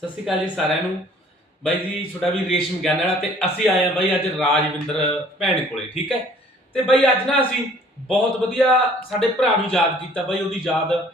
ਸਤਿ ਸ਼੍ਰੀ ਅਕਾਲ ਜੀ ਸਾਰਿਆਂ ਨੂੰ। ਬਾਈ ਜੀ ਤੁਹਾਡਾ ਵੀ ਰੇਸ਼ਮ ਗਿਆਨ ਵਾਲਾ ਤੇ ਅਸੀਂ ਆਏ ਆ ਬਾਈ ਅੱਜ ਰਾਜਵਿੰਦਰ ਭੈਣ ਕੋਲੇ ਠੀਕ ਹੈ? ਤੇ ਬਾਈ ਅੱਜ ਨਾ ਅਸੀਂ ਬਹੁਤ ਵਧੀਆ ਸਾਡੇ ਭਰਾ ਨੂੰ ਯਾਦ ਕੀਤਾ ਬਾਈ ਉਹਦੀ ਯਾਦ ਅਹ,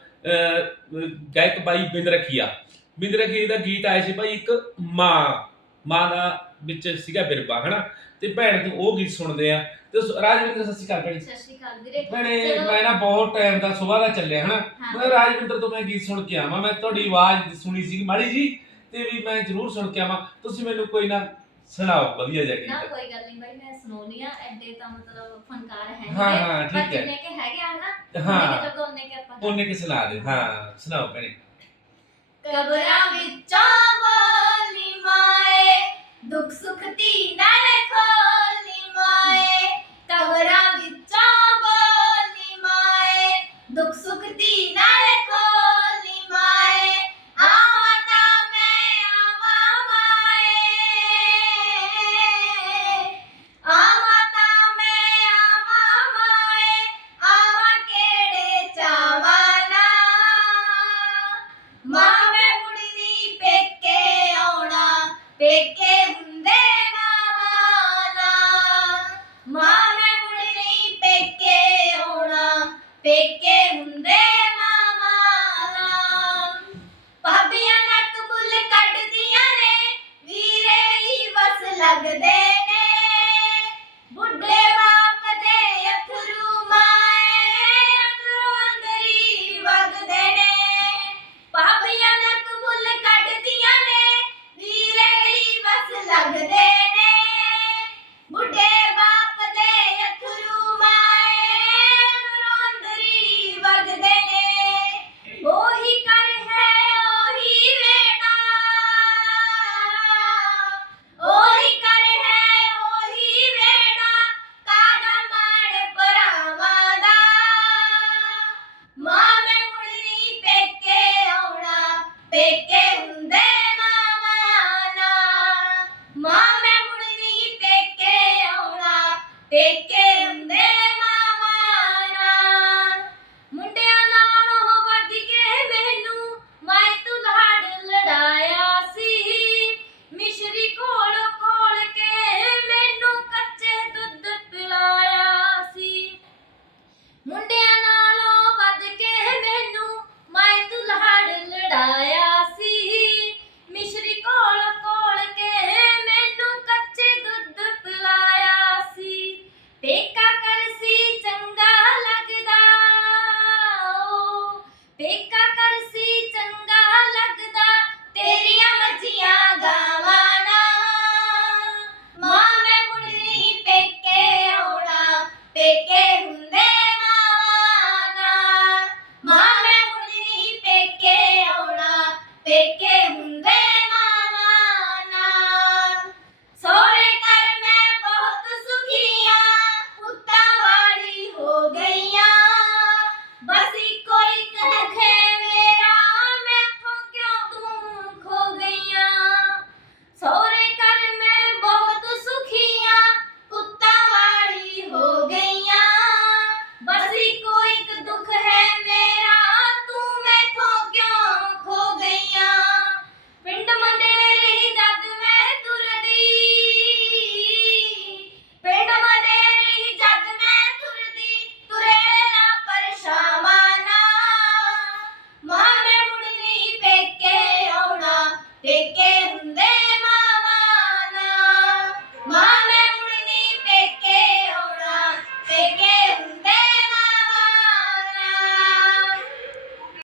ਅਹ, ਗਾਇਕ ਬਾਈ ਬਿੰਦ ਰਖੀਆ ਬਿੰਦ ਰਖੀਏ ਦਾ ਗੀਤ ਆਇਆ ਸੀ ਬਾਈ ਇੱਕ ਮਾਂ ਮਾਂ ਦਾ ਵਿੱਚ ਸੀਗਾ ਬਿਰਬਾ ਹਨਾ? ਤੇ ਭੈਣ ਤੋਂ ਉਹ ਗੀਤ ਸੁਣਦੇ ਆ। ਤੇ ਸ- ਰਾਜਵਿੰਦਰ ਸਤਿ ਸ਼੍ਰੀ ਅਕਾਲ ਭੈਣ। ਸਤਿ ਸ਼੍ਰੀ ਅਕਾਲ ਵੀਰੇ ਭੈਣੇ ਚਲੋ। ਮੈਂ ਨਾ ਬਹੁਤ ਟਾਈਮ ਦਾ ਸਵੇਰ ਦਾ ਚੱਲਿਆ ਹਨਾ? ਹਾਂ। ਮੈਂ ਰਾਜਵਿੰਦਰ ਤੋਂ ਮੈਂ ਗੀਤ ਸੁਣ ਕੇ ਆਵਾਂ ਮੈਂ ਤੁਹਾਡੀ ਆਵਾਜ਼ ਸੁਣੀ ਸੀ ਮਾੜੀ ਜੀ। ਤੇ ਵੀ ਮੈਂ ਜ਼ਰੂਰ ਸੁਣ ਕੇ ਆਵਾਂ। ਤੁਸੀਂ ਮੈਨੂੰ ਕੋਈ ਨਾ ਸੁਣਾਓ ਵਧੀਆ ਜਿਹਾ ਨਾ ਗੀਤ ਕੋਈ ਗੱਲ ਨਹੀਂ ਬਾਈ ਮੈਂ ਸੁਣਾਉਣੀ ਆ ਐਡੇ ਤਾਂ ਮਤਲਬ ਫਨਕਾਰ ਹੈ ਹਾਂ, ਹਾਂ, ਠੀਕ ਹੈ। ਜਿੰਨੇ ਕਿ ਹੈਗੇ ਆ ਨਾ ਹਾਂ। ਕਿ ਜਦੋਂ ਉਹਨੇ ਕਿ ਆਪਾਂ ਉਹਨੇ ਕਿ ਸੁਣਾ ਦੇ। ਹਾਂ ਸੁਣਾਓ ਭੈਣੇ। ਕਬਰਾਂ ਵਿੱਚੋਂ the day. Take care.